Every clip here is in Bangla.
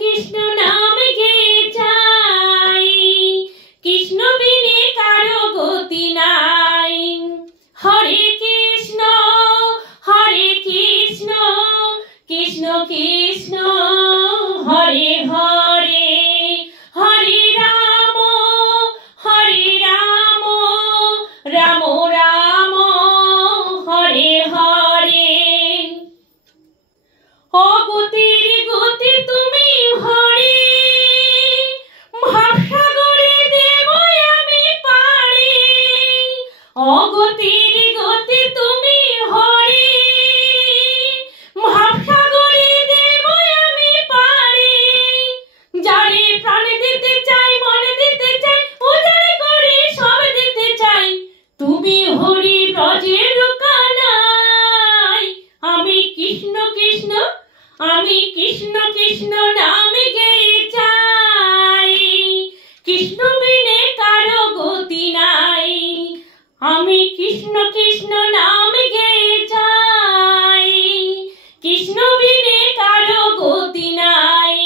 কৃষ্ণ নাম গেয়ে যাই, কৃষ্ণ বিনে কারো গতি নাই। হরে কৃষ্ণ কৃষ্ণ কৃষ্ণ হরে হরে, হরে রাম রাম রাম হরে হরে। অগতির গতি তুমি হরে, ভাবসাগরে দেব আমি পারি। অগতির গতি তুমি হরে, ভাবসাগরে দেব আমি পারি। যারে প্রাণ দিতে চাই, মন দিতে চাই, উজাড় করে সব দিতে চাই, তুমি হরি ব্রজের কানাই। আমি কৃষ্ণ কৃষ্ণ কৃষ্ণ নাম গেয়ে যাই, কৃষ্ণ বিনে কারো গতি নাই। আমি কৃষ্ণ কৃষ্ণ নাম গেয়ে যাই, কৃষ্ণ বিনে কারো গতি নাই।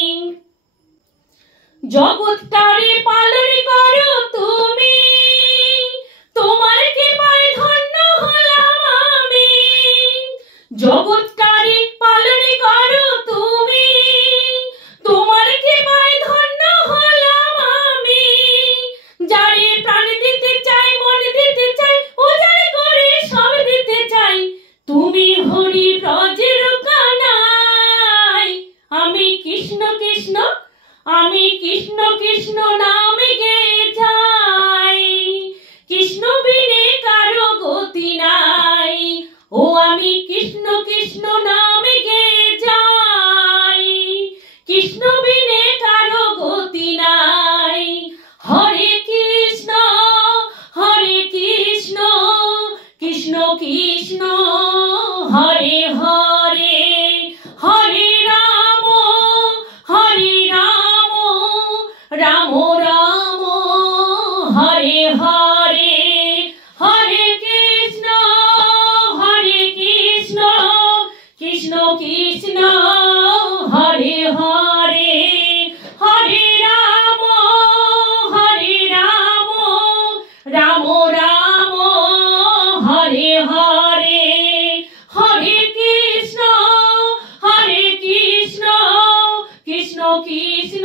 জগৎটারে পালন করো তুমি, তোমার কৃপায় ধন্য হলাম আমি। জগৎটারে পালন করো তুমি, তোমার কৃপায় ধন্য হলাম আমি। যারে প্রাণ দিতে চাই, মন দিতে চাই, উজাড় করে সব দিতে চাই, তুমি হরি ব্রজের কানাই। আমি কৃষ্ণ কৃষ্ণ নাম গেয়ে যাই, কৃষ্ণ বিনে কারো গতি নাই। ও আমি কৃষ্ণ কৃষ্ণ নাম গেয়ে যাই, কৃষ্ণ বিনে কারো গতি নাই। হরে কৃষ্ণ কৃষ্ণ কৃষ্ণ হরে হরে, হরে রাম রাম রাম হরে হরে। হরে কৃষ্ণ কৃষ্ণ কৃষ্ণ হরে হরে, হরে রাম রাম রাম হরে হরে। হরে কৃষ্ণ কৃষ্ণ কৃষ্ণ